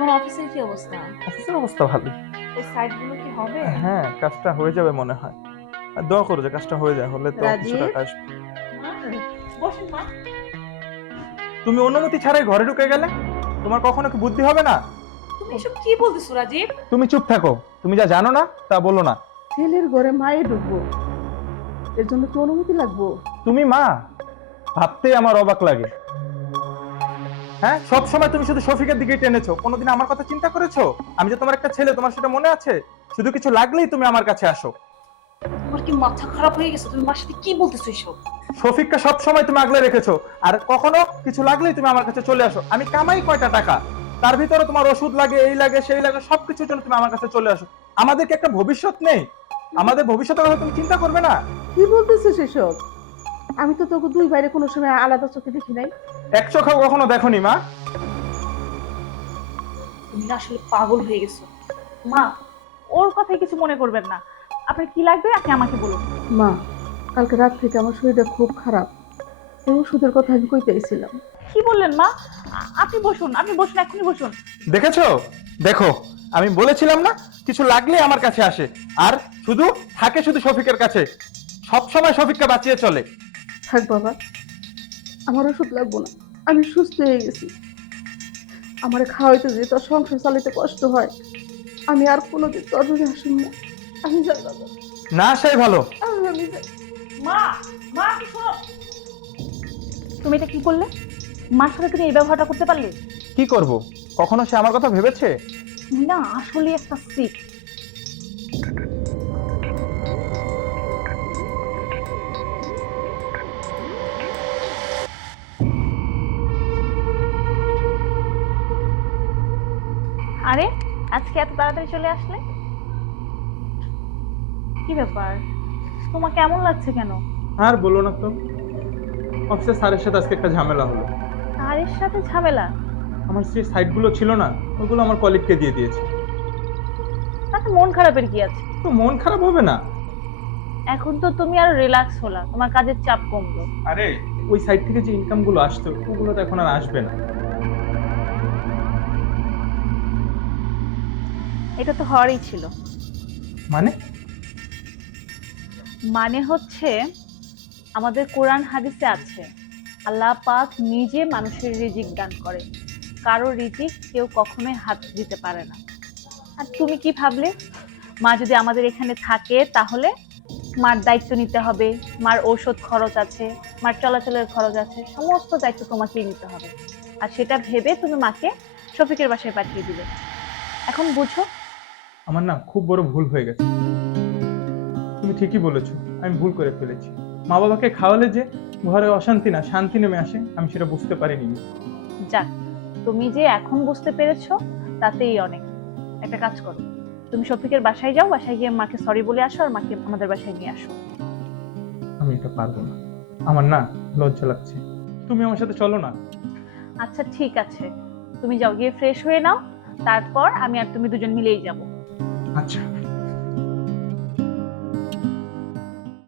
তোমার অফিসের কি অবস্থা? অফিসের অবস্থা ভালোই। এই সাইটগুলো কি হবে? হ্যাঁ, কাজটা হয়ে যাবে মনে হয়। আর দোয়া করো যে কাজটা হয়ে যায়, হলে তো কিছু রাজীব, টাকা আসবে। মা, বসেন মা। তুমি অনুমতি ছাড়াই ঘরে ঢুকে গেলে, তোমার কখনো কি বুদ্ধি হবে না? তুমি এসব কি বলতেছো রাজীব? তুমি চুপ থাকো, তুমি যা জানো না তা বলো না। ছেলের ঘরে মায়ে ঢুকবো, এর জন্য কি অনুমতি লাগবো? তুমি মা, ভাবতেই আমার অবাক লাগে। হ্যাঁ, সব সময় তুমি শুধু শফিকের দিকেই টেনেছো, কোনোদিন আমার কথা চিন্তা করেছো? আমি যে তোমার একটা ছেলে, তোমার সেটা মনে আছে? শুধু কিছু লাগলেই তুমি আমার কাছে আসো। তোমার কি মাথা খারাপ হয়ে গেছে? তুমি মার সাথে কি বলতেছো এসব? শফিককে সব সময় তুমি আগলে রেখেছো, আর কখনো কিছু লাগলেই তুমি আমার কাছে চলে আসো। আমি কামাই কয়টা টাকা, তার ভিতরে তোমার ওষুধ লাগে, এই লাগে সেই লাগে, সবকিছুর জন্য তুমি আমার কাছে চলে আসো। আমাদের কি একটা ভবিষ্যৎ নেই? আমাদের ভবিষ্যতের কথা তুমি চিন্তা করবে না? কি বলতেছিস এসব? আমি তো তোকে দুই বাইরে কোনো সময় আলাদা চোখে দেখি নাই। এক চোখেও কখনো দেখোনি মা? তুমি না আসলে পাগল হয়ে গেছো। মা, ওর কথাই কিছু মনে করবেন না। আপনার কি লাগবে আপনি আমাকে বলুন। মা, কালকে রাত থেকে আমার শরীরটা খুব খারাপ, এই ওষুধের কথা আমি কইতেছিলাম। কি বললেন মা? আপনি বসুন, আপনি বসুন, এখনই বসুন। দেখেছো? দেখো, আমি বলেছিলাম না কিছু লাগলে আমার কাছে আসে, আর শুধু থাকে শুধু শফিকের কাছে, সব সময় শফিককে বাঁচিয়ে চলে। থাক বাবা, আমার ওষুধ লাগবো না, আমি সুস্থ হয়ে গেছি। আমার খাওয়াইতে যে তোর সংসার চালাতে কষ্ট হয়, আমি আর কোনোদিন তোর রুমে আসুন না। আমি যাই বাবা, না আসাই ভালো। আমি যাই। মা, মা কি শোনো? তুমি এটা কি করলে? মার সাথে তুমি এই ব্যবহারটা করতে পারলে? কি করব? কখনো সে আমার কথা ভেবেছে? তুমি না আসলে একটা সিক। আরে, আজকে এত তাড়াতাড়ি চলে আসলে? কি ব্যাপার? তোমার কেমন লাগছে কেন? আর বলো না তো, অফিসের স্যারের সাথে আজকে একটা ঝামেলা হলো। স্যারের সাথে ঝামেলা? আমার যে সাইটগুলো ছিল না, ওগুলো আমার কলিগকে দিয়ে দিয়েছে। তাতে মন খারাপের কি আছে? তো মন খারাপ হবে না? এখন তো তুমি আর রিল্যাক্স হলা, তোমার কাজের চাপ কমলো। আরে, ওই সাইট থেকে যে ইনকাম গুলো আসতো ওগুলো তো এখন আর আসবে না। এটা তো হওয়ারই ছিল। মানে? মানে হচ্ছে, আমাদের কোরআন হাদিসে আছে আল্লাহ পাক নিজে মানুষের রিজিক দান করে, কারো রিজিক কেউ কখনোই হাত দিতে পারে না। আর তুমি কি ভাবলে মা যদি আমাদের এখানে থাকে তাহলে মার দায়িত্ব নিতে হবে, মার ঔষধ খরচ আছে, মার চলাচলের খরচ আছে, সমস্ত দায়িত্ব তোমাকেই নিতে হবে। আর সেটা ভেবে তুমি মাকে শফিকের বাসায় পাঠিয়ে দিবে। এখন বুঝো? আমার না খুব বড় ভুল হয়ে গেছে। তুমি ঠিকই বলেছো, আমি ভুল করে ফেলেছি। মা বাবাকে খাওয়ালে যে ঘরে অশান্তি না শান্তি নেমে আসে, আমি সেটা বুঝতে পারিনি। যাক, তুমি যে এখন বুঝতে পেরেছো তাতেই অনেক। একটা কাজ করো, তুমি শফিকের বাসায় যাও, বাসায় গিয়ে মাকে সরি বলে আসো আর মাকে আমাদের বাসায় নিয়ে আসো। আমি এটা পারবো না, আমার না লজ্জা লাগছে। তুমি আমার সাথে চলো না। আচ্ছা ঠিক আছে, তুমি যাও, গিয়ে ফ্রেশ হয়ে নাও, তারপর আমি আর তুমি দুজন মিলেই যাব। আচ্ছা।